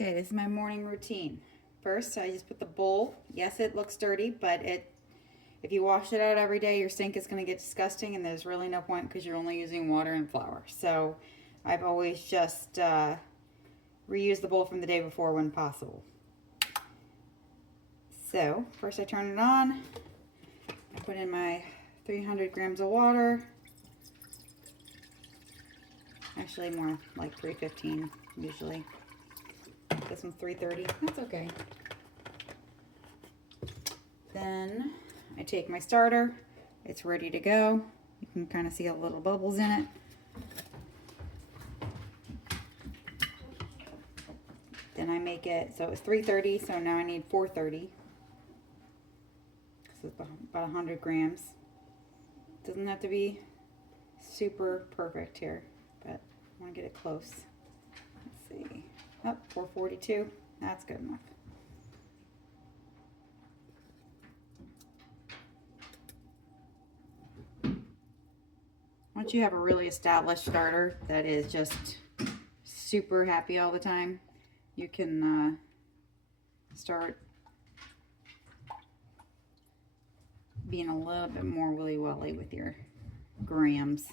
Okay, this is my morning routine. First, I just put the bowl. Yes, it looks dirty, but if you wash it out every day, your sink is going to get disgusting, and there's really no point because you're only using water and flour. So I've always just reused the bowl from the day before when possible. So first I turn it on. I put in my 300 grams of water. Actually more like 315 usually. This one's 330. That's okay. Then I take my starter. It's ready to go. You can kind of see a little bubbles in it. Then I make it, so it was 330, so now I need 430. This is about 100 grams. Doesn't have to be super perfect here, but I want to get it close. Let's see. Oh, 442. That's good enough. Once you have a really established starter that is just super happy all the time, you can start being a little bit more willy-willy with your grams,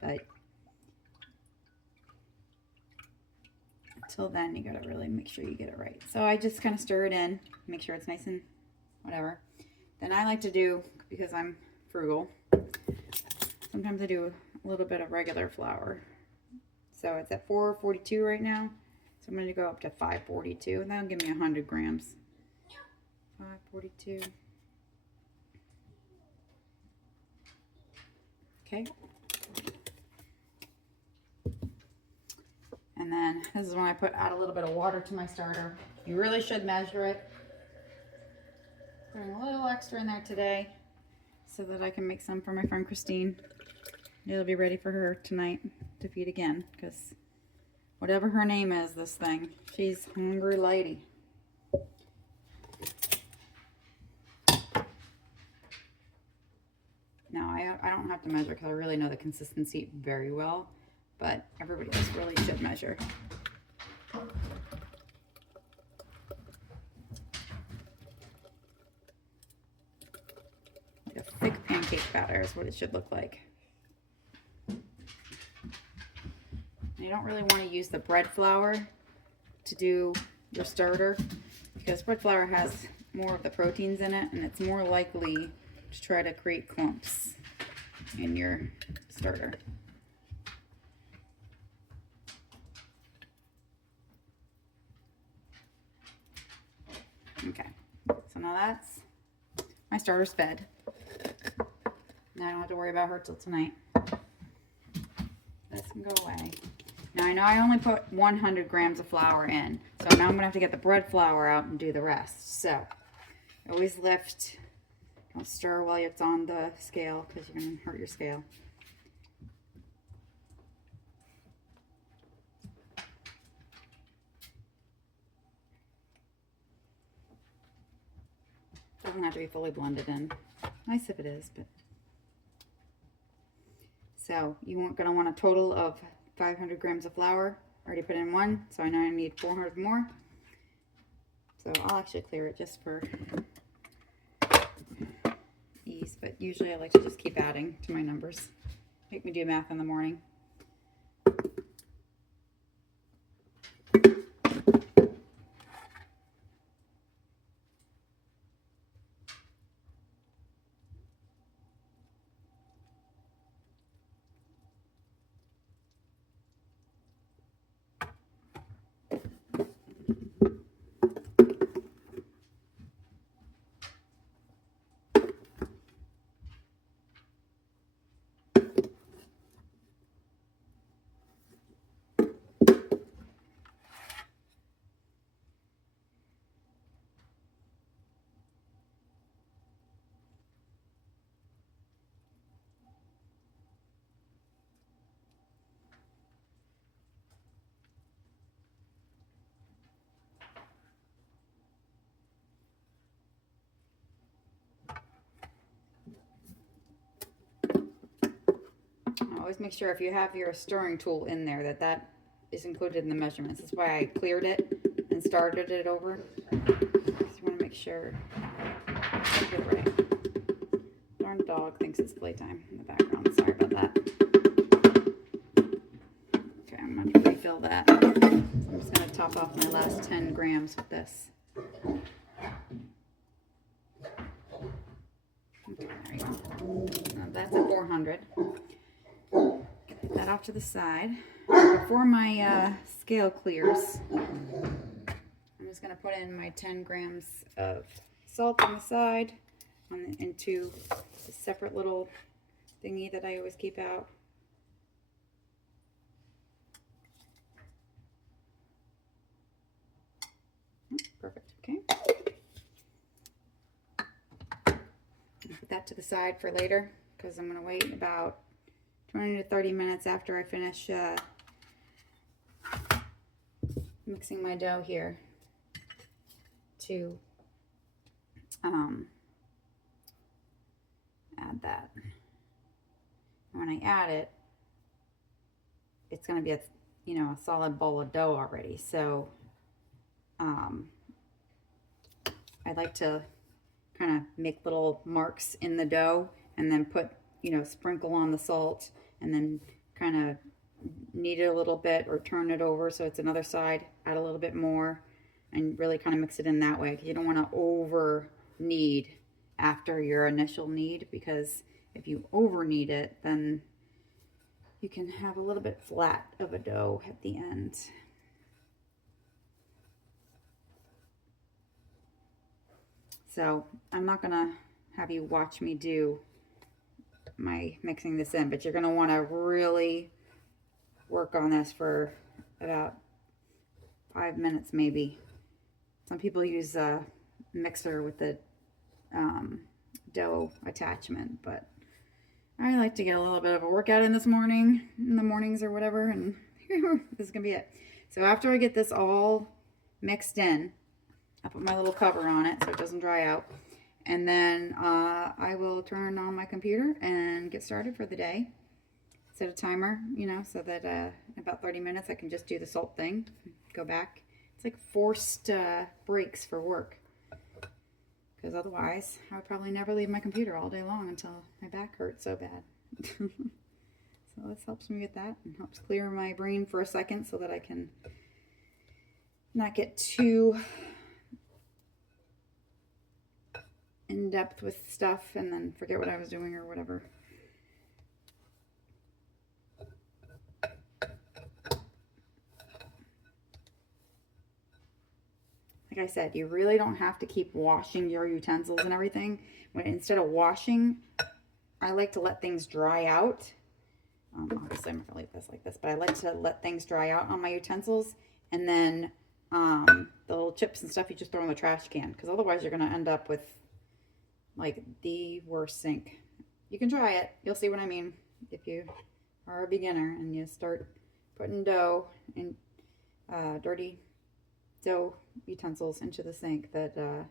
but until then you gotta really make sure you get it right. So I just kind of stir it in, make sure it's nice and whatever. Then I like to do, because I'm frugal, sometimes I do a little bit of regular flour. So it's at 442 right now. So I'm going to go up to 542, and that'll give me 100 grams. 542. Okay. And then this is when I add a little bit of water to my starter. You really should measure it. Putting a little extra in there today so that I can make some for my friend Christine. It'll be ready for her tonight to feed again, because whatever her name is, this thing, she's a hungry lady. Now, I don't have to measure because I really know the consistency very well, but everybody else really should measure. Like a thick pancake batter is what it should look like. You don't really want to use the bread flour to do your starter, because bread flour has more of the proteins in it, and it's more likely to try to create clumps in your starter. Okay, so now that's my starter's fed. Now I don't have to worry about her till tonight. This can go away. Now I know I only put 100 grams of flour in, so now I'm gonna have to get the bread flour out and do the rest. So always lift, don't stir while it's on the scale because you're gonna hurt your scale. Doesn't have to be fully blended in. Nice if it is, but. So you're gonna want a total of 500 grams of flour. Already put in one, so I know I need 400 more. So I'll actually clear it just for ease, but usually I like to just keep adding to my numbers. Make me do math in the morning. Always make sure if you have your stirring tool in there that is included in the measurements. That's why I cleared it and started it over. Just want to make sure I get it right. Darn dog thinks it's playtime in the background. Sorry about that. Okay, I'm going to refill that. So I'm just going to top off my last 10 grams with this. Okay, there you go. Now that's at 400. Get that off to the side. Before my scale clears, I'm just going to put in my 10 grams of salt on the side into a separate little thingy that I always keep out. Perfect. Okay. Put that to the side for later because I'm going to wait about 20 to 30 minutes after I finish mixing my dough here to add that. And when I add it, it's going to be a a solid bowl of dough already. So I like to kind of make little marks in the dough and then put, sprinkle on the salt and then kind of knead it a little bit or turn it over so it's another side, add a little bit more and really kind of mix it in that way because you don't want to over knead after your initial knead, because if you over knead it, then you can have a little bit flat of a dough at the end. So I'm not gonna have you watch me do my mixing this in, but you're gonna want to really work on this for about 5 minutes maybe. Some people use a mixer with the dough attachment, but I like to get a little bit of a workout in the mornings or whatever, and this is gonna be it. So after I get this all mixed in, I put my little cover on it so it doesn't dry out. And then I will turn on my computer and get started for the day. Set a timer, so that in about 30 minutes I can just do the salt thing. Go back. It's like forced breaks for work. Because otherwise I would probably never leave my computer all day long until my back hurts so bad. So this helps me with that and helps clear my brain for a second so that I can not get too in depth with stuff and then forget what I was doing or whatever. Like I said, you really don't have to keep washing your utensils and everything. Instead of washing, I like to let things dry out. Obviously, I'm not gonna leave this like this, but I like to let things dry out on my utensils, and then the little chips and stuff you just throw in the trash can, because otherwise you're gonna end up with like the worst sink. You can try it. You'll see what I mean if you are a beginner and you start putting dough and dirty dough utensils into the sink. That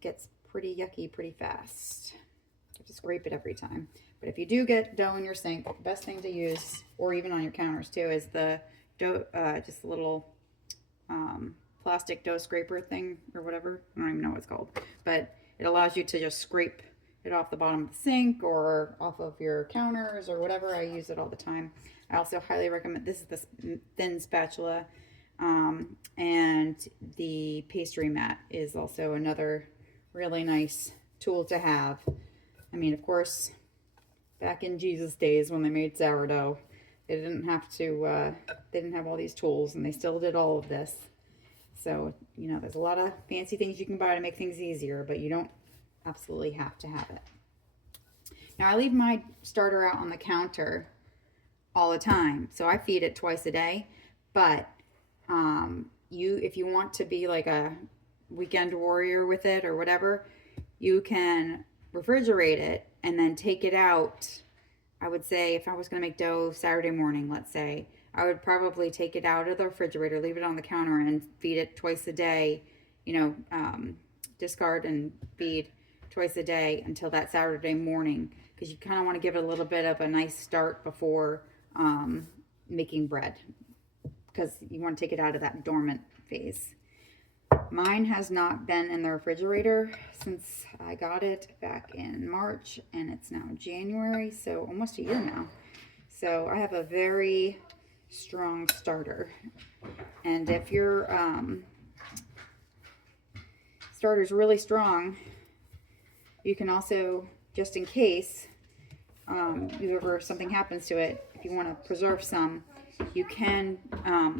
gets pretty yucky pretty fast. You have to scrape it every time. But if you do get dough in your sink, the best thing to use, or even on your counters too, is the dough, just a little plastic dough scraper thing or whatever. I don't even know what it's called, but it allows you to just scrape it off the bottom of the sink or off of your counters or whatever. I use it all the time. I also highly recommend, this is the thin spatula, and the pastry mat is also another really nice tool to have. I mean, of course, back in Jesus' days when they made sourdough, they didn't have to, they didn't have all these tools, and they still did all of this. So, there's a lot of fancy things you can buy to make things easier, but you don't absolutely have to have it. Now, I leave my starter out on the counter all the time, so I feed it twice a day. But if you want to be like a weekend warrior with it or whatever, you can refrigerate it and then take it out. I would say if I was going to make dough Saturday morning, let's say, I would probably take it out of the refrigerator, leave it on the counter, and feed it twice a day. Discard and feed twice a day until that Saturday morning, because you kind of want to give it a little bit of a nice start before making bread. because you want to take it out of that dormant phase. Mine has not been in the refrigerator since I got it back in March, and it's now January, so almost a year now. So I have a very strong starter. And if your starter's really strong, you can also, just in case if something happens to it, if you want to preserve some, you can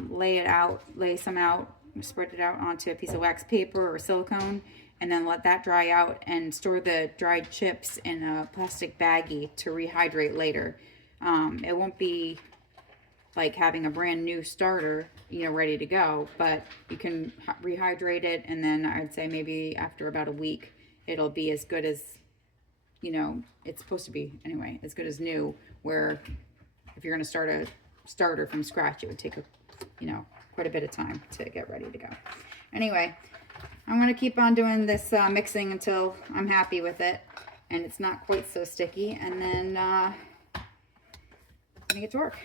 lay some out, spread it out onto a piece of wax paper or silicone, and then let that dry out and store the dried chips in a plastic baggie to rehydrate later. It won't be like having a brand new starter, you know, ready to go, but you can rehydrate it, and then I'd say maybe after about a week, it'll be as good as, you know, it's supposed to be anyway, as good as new, where if you're going to start a starter from scratch, it would take quite a bit of time to get ready to go. Anyway, I'm going to keep on doing this mixing until I'm happy with it and it's not quite so sticky, and then I'm going to get to work.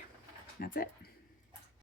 That's it.